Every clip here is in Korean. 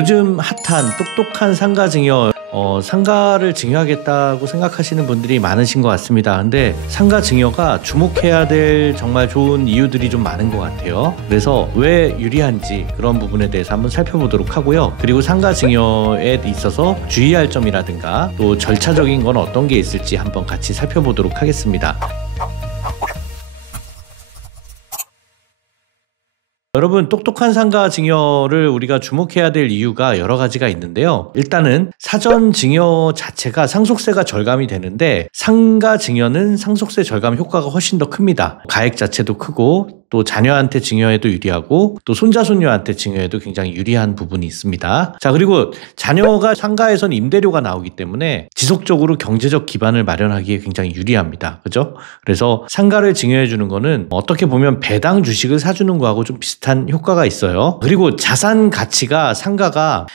요즘 핫한 똑똑한 상가 증여, 상가를 증여하겠다고 생각하시는 분들이 많으신 것 같습니다. 근데 상가 증여가 주목해야 될 정말 좋은 이유들이 좀 많은 것 같아요. 그래서 왜 유리한지 그런 부분에 대해서 한번 살펴보도록 하고요. 그리고 상가 증여에 있어서 주의할 점이라든가 또 절차적인 건 어떤 게 있을지 한번 같이 살펴보도록 하겠습니다. 여러분, 똑똑한 상가 증여를 우리가 주목해야 될 이유가 여러 가지가 있는데요. 일단은 사전 증여 자체가 상속세가 절감이 되는데 상가 증여는 상속세 절감 효과가 훨씬 더 큽니다. 가액 자체도 크고 또 자녀한테 증여해도 유리하고 또 손자 손녀한테 증여해도 굉장히 유리한 부분이 있습니다. 자, 그리고 자녀가 상가에선 임대료가 나오기 때문에 지속적으로 경제적 기반을 마련하기에 굉장히 유리합니다. 그죠? 그래서 상가를 증여해 주는 거는 어떻게 보면 배당 주식을 사주는 거하고 좀 비슷한 효과가 있어요. 그리고 자산 가치가 상가가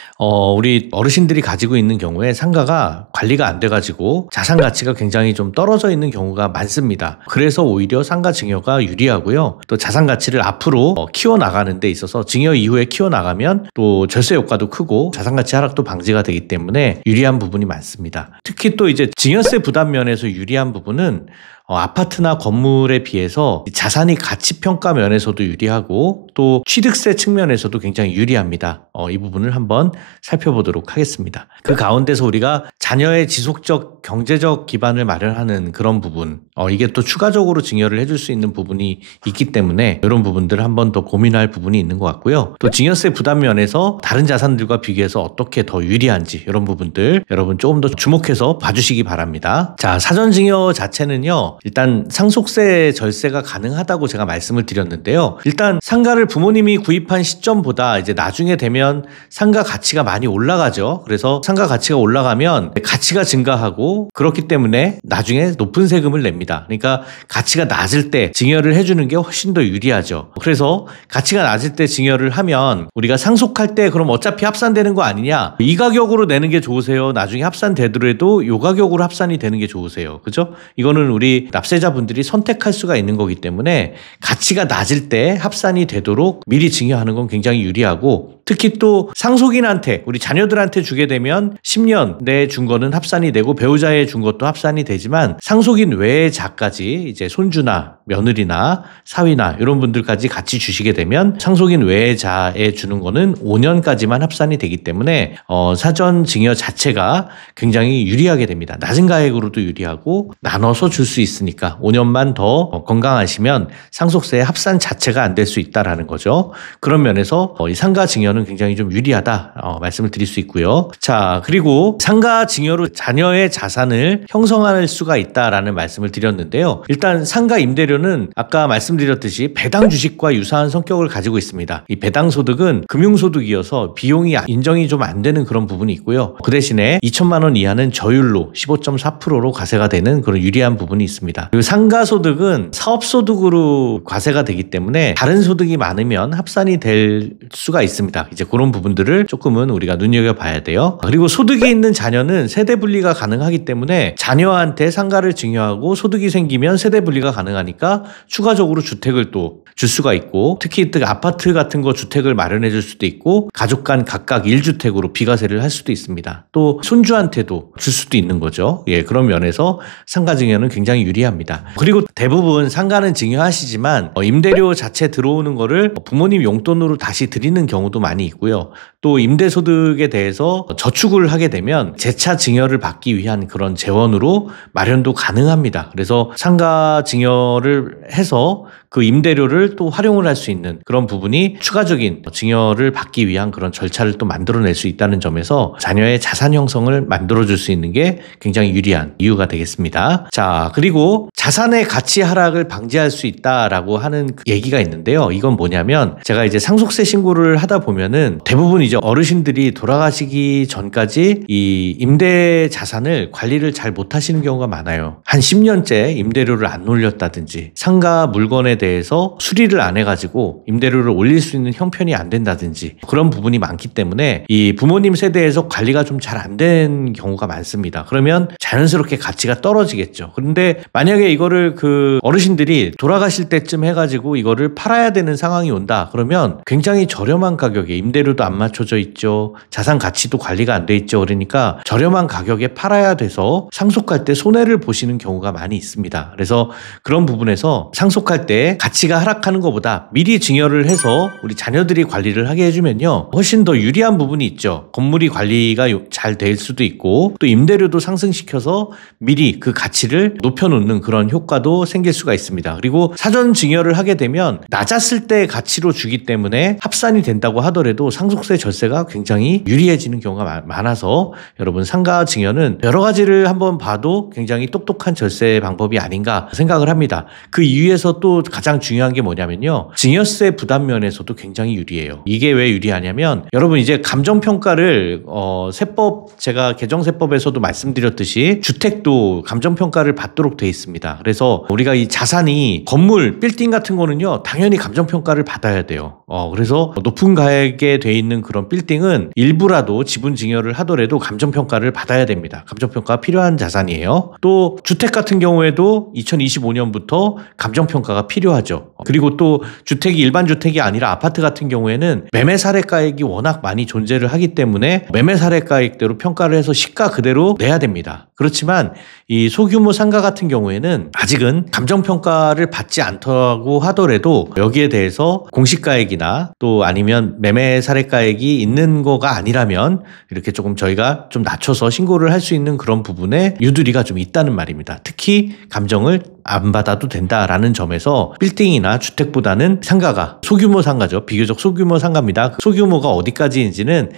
우리 어르신들이 가지고 있는 경우에 상가가 관리가 안 돼가지고 자산 가치가 굉장히 좀 떨어져 있는 경우가 많습니다. 그래서 오히려 상가 증여가 유리하고요. 또 자산 가치를 앞으로 키워나가는 데 있어서 증여 이후에 키워나가면 또 절세 효과도 크고 자산 가치 하락도 방지가 되기 때문에 유리한 부분이 많습니다. 특히 또 이제 증여세 부담 면에서 유리한 부분은 아파트나 건물에 비해서 자산이 가치 평가 면에서도 유리하고 또 취득세 측면에서도 굉장히 유리합니다. 이 부분을 한번 살펴보도록 하겠습니다. 그 가운데서 우리가 자녀의 지속적 경제적 기반을 마련하는 그런 부분, 이게 또 추가적으로 증여를 해줄 수 있는 부분이 있기 때문에 이런 부분들을 한번 더 고민할 부분이 있는 것 같고요. 또 증여세 부담 면에서 다른 자산들과 비교해서 어떻게 더 유리한지 이런 부분들 여러분 조금 더 주목해서 봐주시기 바랍니다. 자, 사전 증여 자체는요. 일단 상속세 절세가 가능하다고 제가 말씀을 드렸는데요. 일단 상가를 부모님이 구입한 시점보다 이제 나중에 되면 상가 가치가 많이 올라가죠. 그래서 상가 가치가 올라가면 가치가 증가하고 그렇기 때문에 나중에 높은 세금을 냅니다. 그러니까 가치가 낮을 때 증여를 해주는 게 훨씬 더 유리하죠. 그래서 가치가 낮을 때 증여를 하면 우리가 상속할 때 그럼 어차피 합산되는 거 아니냐? 이 가격으로 내는 게 좋으세요? 나중에 합산되더라도 이 가격으로 합산이 되는 게 좋으세요? 그죠? 이거는 우리 납세자분들이 선택할 수가 있는 거기 때문에 가치가 낮을 때 합산이 되도록 미리 증여하는 건 굉장히 유리하고 특히 또 상속인한테 우리 자녀들한테 주게 되면 10년 내에 준 거는 합산이 되고 배우자에 준 것도 합산이 되지만 상속인 외자까지 이제 손주나 며느리나 사위나 이런 분들까지 같이 주시게 되면 상속인 외자에 주는 거는 5년까지만 합산이 되기 때문에 사전 증여 자체가 굉장히 유리하게 됩니다. 낮은 가액으로도 유리하고 나눠서 줄 수 있으니까 5년만 더 건강하시면 상속세 합산 자체가 안 될 수 있다라는 거죠. 그런 면에서 이 상가 증여는 굉장히 좀 유리하다 말씀을 드릴 수 있고요. 자, 그리고 상가 증여로 자녀의 자산을 형성할 수가 있다라는 말씀을 드렸는데요. 일단 상가 임대료는 아까 말씀드렸듯이 배당 주식과 유사한 성격을 가지고 있습니다. 이 배당 소득은 금융소득이어서 비용이 인정이 좀 안 되는 그런 부분이 있고요. 그 대신에 2천만 원 이하는 저율로 15.4%로 과세가 되는 그런 유리한 부분이 있습니다. 그리고 상가 소득은 사업소득으로 과세가 되기 때문에 다른 소득이 많으면 합산이 될 수가 있습니다. 이제 그런 부분들을 조금은 우리가 눈여겨봐야 돼요. 그리고 소득이 있는 자녀는 세대 분리가 가능하기 때문에 자녀한테 상가를 증여하고 소득이 생기면 세대 분리가 가능하니까 추가적으로 주택을 또 줄 수가 있고 특히 아파트 같은 거 주택을 마련해 줄 수도 있고 가족 간 각각 1주택으로 비과세를 할 수도 있습니다. 또 손주한테도 줄 수도 있는 거죠. 예, 그런 면에서 상가 증여는 굉장히 유리합니다. 그리고 대부분 상가는 증여하시지만 임대료 자체 들어오는 거를 부모님 용돈으로 다시 드리는 경우도 많이 있고요. 또 임대소득에 대해서 저축을 하게 되면 재차 증여를 받기 위한 그런 재원으로 마련도 가능합니다. 그래서 상가 증여를 해서 그 임대료를 또 활용을 할 수 있는 그런 부분이 추가적인 증여를 받기 위한 그런 절차를 또 만들어낼 수 있다는 점에서 자녀의 자산 형성을 만들어줄 수 있는 게 굉장히 유리한 이유가 되겠습니다. 자, 그리고 자산의 가치 하락을 방지할 수 있다라고 하는 얘기가 있는데요. 이건 뭐냐면 제가 이제 상속세 신고를 하다 보면은 대부분 이제 어르신들이 돌아가시기 전까지 이 임대 자산을 관리를 잘 못하시는 경우가 많아요. 한 10년째 임대료를 안 올렸다든지 상가 물건에 대해서 수리를 안 해가지고 임대료를 올릴 수 있는 형편이 안 된다든지 그런 부분이 많기 때문에 이 부모님 세대에서 관리가 좀 잘 안 된 경우가 많습니다. 그러면 자연스럽게 가치가 떨어지겠죠. 그런데 만약에 이거를 그 어르신들이 돌아가실 때쯤 해가지고 이거를 팔아야 되는 상황이 온다. 그러면 굉장히 저렴한 가격에 임대료도 안 맞춰 갖춰져 있죠. 자산 가치도 관리가 안 돼 있죠. 그러니까 저렴한 가격에 팔아야 돼서 상속할 때 손해를 보시는 경우가 많이 있습니다. 그래서 그런 부분에서 상속할 때 가치가 하락하는 것보다 미리 증여를 해서 우리 자녀들이 관리를 하게 해주면요, 훨씬 더 유리한 부분이 있죠. 건물이 관리가 잘 될 수도 있고 또 임대료도 상승시켜서 미리 그 가치를 높여놓는 그런 효과도 생길 수가 있습니다. 그리고 사전 증여를 하게 되면 낮았을 때 가치로 주기 때문에 합산이 된다고 하더라도 상속세 절세가 굉장히 유리해지는 경우가 많아서 여러분, 상가 증여는 여러 가지를 한번 봐도 굉장히 똑똑한 절세 방법이 아닌가 생각을 합니다. 그 이유에서 또 가장 중요한 게 뭐냐면요, 증여세 부담 면에서도 굉장히 유리해요. 이게 왜 유리하냐면, 여러분 이제 감정평가를 세법, 제가 개정세법에서도 말씀드렸듯이 주택도 감정평가를 받도록 돼 있습니다. 그래서 우리가 이 자산이 건물, 빌딩 같은 거는요 당연히 감정평가를 받아야 돼요. 그래서 높은 가액에 돼 있는 그런 빌딩은 일부라도 지분 증여를 하더라도 감정평가를 받아야 됩니다. 감정평가가 필요한 자산이에요. 또 주택 같은 경우에도 2025년부터 감정평가가 필요하죠. 그리고 또 주택이 일반 주택이 아니라 아파트 같은 경우에는 매매 사례가액이 워낙 많이 존재를 하기 때문에 매매 사례가액대로 평가를 해서 시가 그대로 내야 됩니다. 그렇지만 이 소규모 상가 같은 경우에는 아직은 감정평가를 받지 않다고 하더라도 여기에 대해서 공시가액이나 또 아니면 매매 사례가액이 있는 거가 아니라면 이렇게 조금 저희가 좀 낮춰서 신고를 할 수 있는 그런 부분에 유두리가 좀 있다는 말입니다. 특히 감정을 안 받아도 된다라는 점에서 빌딩이나 주택보다는 상가가, 소규모 상가죠. 비교적 소규모 상가입니다. 소규모가 어디까지인지는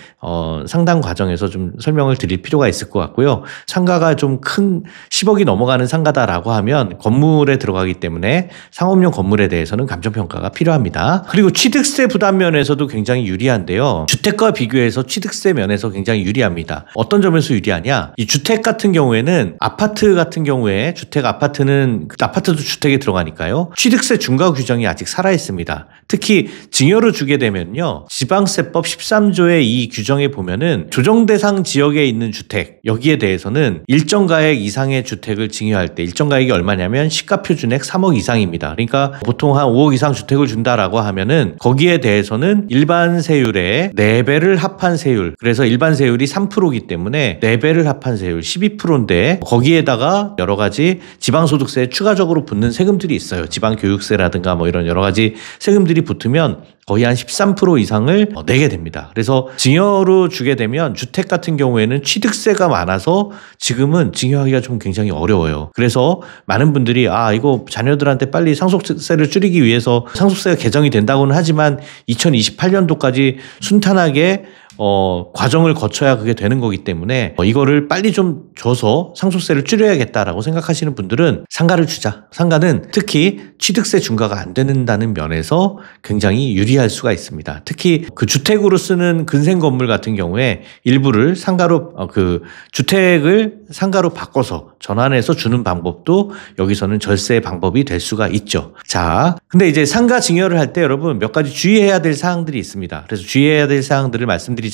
상당 과정에서 좀 설명을 드릴 필요가 있을 것 같고요. 상가가 좀 큰 10억이 넘어가는 상가다라고 하면 건물에 들어가기 때문에 상업용 건물에 대해서는 감정평가가 필요합니다. 그리고 취득세 부담 면에서도 굉장히 유리한데요. 주택과 비교해서 취득세 면에서 굉장히 유리합니다. 어떤 점에서 유리하냐? 이 주택 같은 경우에는, 아파트 같은 경우에, 주택 아파트는 아파트도 주택에 들어가니까요, 취득세 중과 규정이 아직 살아있습니다. 특히 증여로 주게 되면요, 지방세법 13조의 이 규정에 보면은 조정 대상 지역에 있는 주택, 여기에 대해서는 일정 가액 이상의 주택을 증여할 때, 일정 가액이 얼마냐면 시가 표준액 3억 이상입니다. 그러니까 보통 한 5억 이상 주택을 준다라고 하면은 거기에 대해서는 일반 세율의 4배를 합한 세율, 그래서 일반 세율이 3%이기 때문에 4배를 합한 세율 12%인데 거기에다가 여러 가지 지방소득세에 추가적으로 붙는 세금들이 있어요. 지방교육세라든가 뭐 이런 여러 가지 세금들이 붙으면 거의 한 13% 이상을 내게 됩니다. 그래서 증여로 주게 되면 주택 같은 경우에는 취득세가 많아서 지금은 증여하기가 좀 굉장히 어려워요. 그래서 많은 분들이 이거 자녀들한테 빨리 상속세를 줄이기 위해서 상속세가 개정이 된다고는 하지만 2028년도까지 순탄하게 과정을 거쳐야 그게 되는 거기 때문에 이거를 빨리 좀 줘서 상속세를 줄여야겠다라고 생각하시는 분들은 상가를 주자. 상가는 특히 취득세 중과가 안 된다는 면에서 굉장히 유리할 수가 있습니다. 특히 그 주택으로 쓰는 근생 건물 같은 경우에 일부를 상가로, 주택을 상가로 바꿔서 전환해서 주는 방법도 여기서는 절세 방법이 될 수가 있죠. 자, 근데 이제 상가 증여를 할 때 여러분 몇 가지 주의해야 될 사항들이 있습니다. 그래서 주의해야 될 사항들을 말씀드리자면,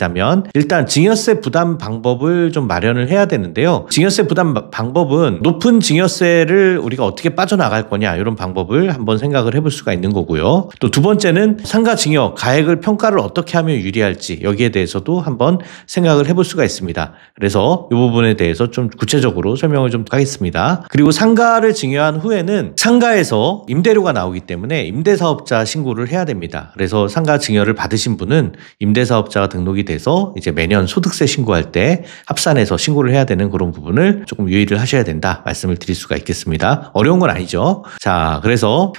일단 증여세 부담 방법을 좀 마련을 해야 되는데요. 증여세 부담 방법은 높은 증여세를 우리가 어떻게 빠져나갈 거냐, 이런 방법을 한번 생각을 해볼 수가 있는 거고요. 또 두 번째는 상가 증여 가액을 평가를 어떻게 하면 유리할지, 여기에 대해서도 한번 생각을 해볼 수가 있습니다. 그래서 이 부분에 대해서 좀 구체적으로 설명을 좀 하겠습니다. 그리고 상가를 증여한 후에는 상가에서 임대료가 나오기 때문에 임대사업자 신고를 해야 됩니다. 그래서 상가 증여를 받으신 분은 임대사업자가 등록이 돼서 이제 매년 소득세 신고할 때 합산해서 신고를 해야 되는 그런 부분을 조금 유의를 하셔야 된다 말씀을 드릴 수가 있겠습니다. 어려운 건 아니죠. 자, 그래서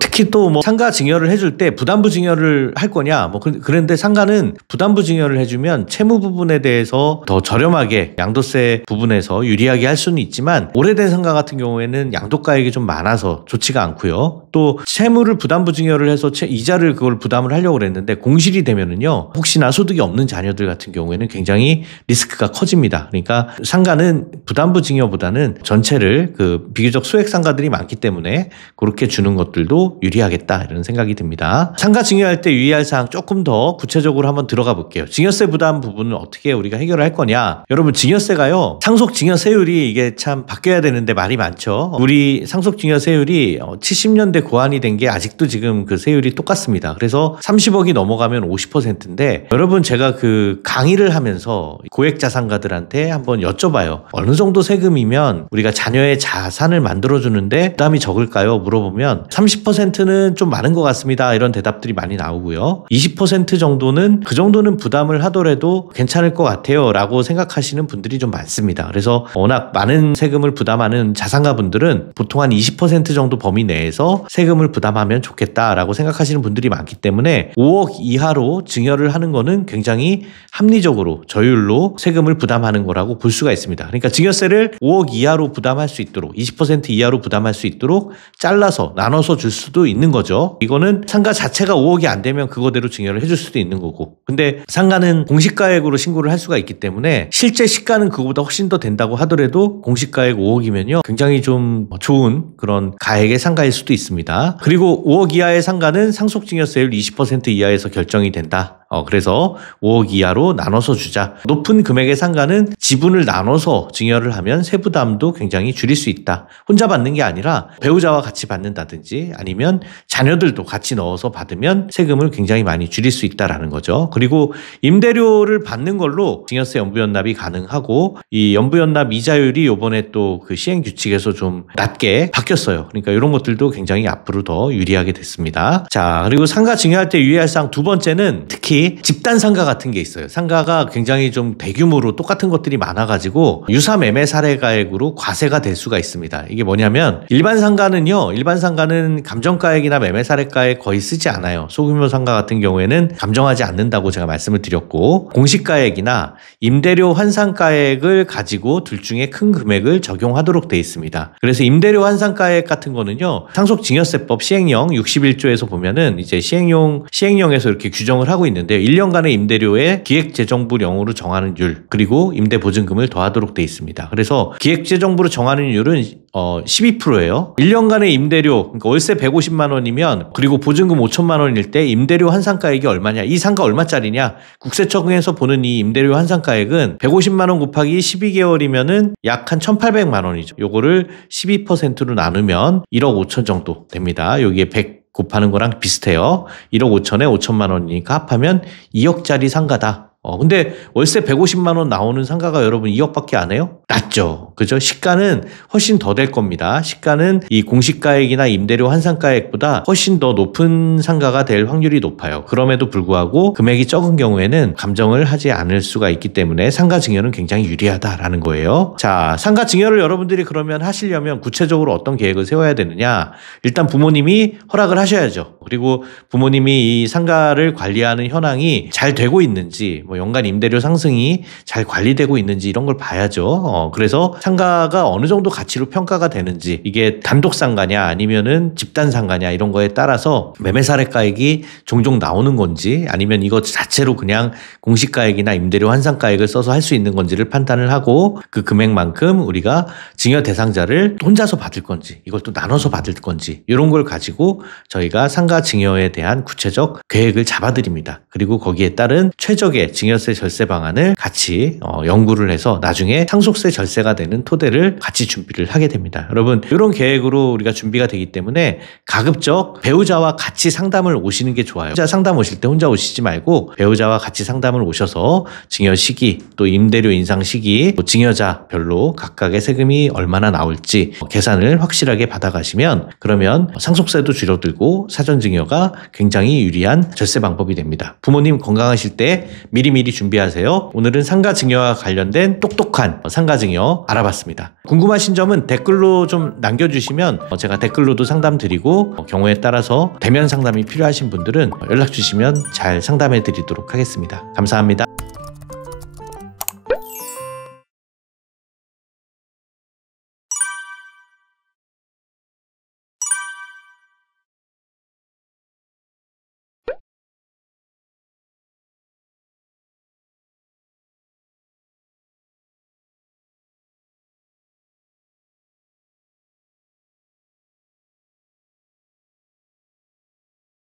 특히 또 뭐 상가 증여를 해줄 때 부담부 증여를 할 거냐, 그런데 상가는 부담부 증여를 해주면 채무 부분에 대해서 더 저렴하게 양도세 부분에서 유리하게 할 수는 있지만, 오래된 상가 같은 경우에는 양도가액이 좀 많아서 좋지가 않고요. 또 채무를 부담부 증여를 해서 이자를 그걸 부담을 하려고 그랬는데 공실이 되면은요, 혹시나 소득이 없는 자녀들 같은 경우에는 굉장히 리스크가 커집니다. 그러니까 상가는 부담부 증여보다는 전체를 비교적 소액 상가들이 많기 때문에 그렇게 주는 것들도 유리하겠다, 이런 생각이 듭니다. 상가 증여할 때 유의할 사항 조금 더 구체적으로 한번 들어가 볼게요. 증여세 부담 부분은 어떻게 우리가 해결할 거냐. 여러분, 증여세가요, 상속 증여세율이 이게 참 바뀌어야 되는데 말이 많죠. 우리 상속 증여세율이 70년대 고안이 된 게 아직도 지금 그 세율이 똑같습니다. 그래서 30억이 넘어가면 50%인데 여러분 제가 그 강의를 하면서 고액자산가들한테 한번 여쭤봐요. 어느 정도 세금이면 우리가 자녀의 자산을 만들어주는데 부담이 적을까요? 물어보면 30%는 좀 많은 것 같습니다. 이런 대답들이 많이 나오고요. 20% 정도는 그 정도는 부담을 하더라도 괜찮을 것 같아요 라고 생각하시는 분들이 좀 많습니다. 그래서 워낙 많은 세금을 부담하는 자산가분들은 보통 한 20% 정도 범위 내에서 세금을 부담하면 좋겠다라고 생각하시는 분들이 많기 때문에 5억 이하로 증여를 하는 거는 굉장히 합리적으로 저율로 세금을 부담하는 거라고 볼 수가 있습니다. 그러니까 증여세를 5억 이하로 부담할 수 있도록 20% 이하로 부담할 수 있도록 잘라서 나눠서 줄 수도 있는 거죠. 이거는 상가 자체가 5억이 안 되면 그거대로 증여를 해줄 수도 있는 거고, 근데 상가는 공시가액으로 신고를 할 수가 있기 때문에 실제 시가는 그거보다 훨씬 더 된다고 하더라도 공시가액 5억이면요 굉장히 좀 좋은 그런 가액의 상가일 수도 있습니다. 그리고 5억 이하의 상가는 상속증여세율 20% 이하에서 결정이 된다. 그래서 5억 이하로 나눠서 주자. 높은 금액의 상가는 지분을 나눠서 증여를 하면 세부담도 굉장히 줄일 수 있다. 혼자 받는 게 아니라 배우자와 같이 받는다든지 아니면 자녀들도 같이 넣어서 받으면 세금을 굉장히 많이 줄일 수 있다라는 거죠. 그리고 임대료를 받는 걸로 증여세 연부연납이 가능하고, 이 연부연납 이자율이 이번에 또 그 시행규칙에서 좀 낮게 바뀌었어요. 그러니까 이런 것들도 굉장히 앞으로 더 유리하게 됐습니다. 자, 그리고 상가 증여할 때 유의할 사항 두 번째는 특히 집단 상가 같은 게 있어요. 상가가 굉장히 좀 대규모로 똑같은 것들이 많아가지고 유사 매매 사례가액으로 과세가 될 수가 있습니다. 이게 뭐냐면 일반 상가는 감정가액이나 매매 사례가액 거의 쓰지 않아요. 소규모 상가 같은 경우에는 감정하지 않는다고 제가 말씀을 드렸고, 공시가액이나 임대료 환산가액을 가지고 둘 중에 큰 금액을 적용하도록 돼 있습니다. 그래서 임대료 환산가액 같은 거는요 상속증여세법 시행령 61조에서 보면은 이제 시행령에서 이렇게 규정을 하고 있는데 1년간의 임대료에 기획재정부령으로 정하는 율, 그리고 임대보증금을 더하도록 돼 있습니다. 그래서 기획재정부로 정하는 율은 12%예요. 1년간의 임대료, 그러니까 월세 150만 원이면 그리고 보증금 5천만 원일 때 임대료 환산가액이 얼마냐, 이 상가 얼마짜리냐, 국세청에서 보는 이 임대료 환산가액은 150만 원 곱하기 12개월이면은 약 한 1,800만 원이죠. 요거를 12%로 나누면 1억 5천 정도 됩니다. 여기에 100 곱하는 거랑 비슷해요. 1억 5천에 5천만 원이니까 합하면 2억짜리 상가다. 근데 월세 150만 원 나오는 상가가 여러분 2억밖에 안 해요? 낮죠. 그죠? 시가는 훨씬 더 될 겁니다. 시가는 이 공시가액이나 임대료 환산가액보다 훨씬 더 높은 상가가 될 확률이 높아요. 그럼에도 불구하고 금액이 적은 경우에는 감정을 하지 않을 수가 있기 때문에 상가 증여는 굉장히 유리하다라는 거예요. 자, 상가 증여를 여러분들이 그러면 하시려면 구체적으로 어떤 계획을 세워야 되느냐? 일단 부모님이 허락을 하셔야죠. 그리고 부모님이 이 상가를 관리하는 현황이 잘 되고 있는지, 연간 임대료 상승이 잘 관리되고 있는지 이런 걸 봐야죠. 그래서 상가가 어느 정도 가치로 평가가 되는지, 이게 단독 상가냐 아니면은 집단 상가냐 이런 거에 따라서 매매 사례가액이 종종 나오는 건지, 아니면 이것 자체로 그냥 공시가액이나 임대료 환산가액을 써서 할 수 있는 건지를 판단을 하고, 그 금액만큼 우리가 증여 대상자를 혼자서 받을 건지 이걸 또 나눠서 받을 건지 이런 걸 가지고 저희가 상가 증여에 대한 구체적 계획을 잡아드립니다. 그리고 거기에 따른 최적의 증여세 절세 방안을 같이 연구를 해서 나중에 상속세 절세가 되는 토대를 같이 준비를 하게 됩니다. 여러분, 이런 계획으로 우리가 준비가 되기 때문에 가급적 배우자와 같이 상담을 오시는 게 좋아요. 혼자 상담 오실 때 혼자 오시지 말고 배우자와 같이 상담을 오셔서 증여 시기, 또 임대료 인상 시기, 또 증여자별로 각각의 세금이 얼마나 나올지 계산을 확실하게 받아가시면, 그러면 상속세도 줄어들고 사전증여가 굉장히 유리한 절세 방법이 됩니다. 부모님 건강하실 때 미리미리 준비하세요. 오늘은 상가증여와 관련된 똑똑한 상가증여 알아봤습니다. 궁금하신 점은 댓글로 좀 남겨주시면 제가 댓글로도 상담 드리고, 경우에 따라서 대면 상담이 필요하신 분들은 연락 주시면 잘 상담해 드리도록 하겠습니다. 감사합니다.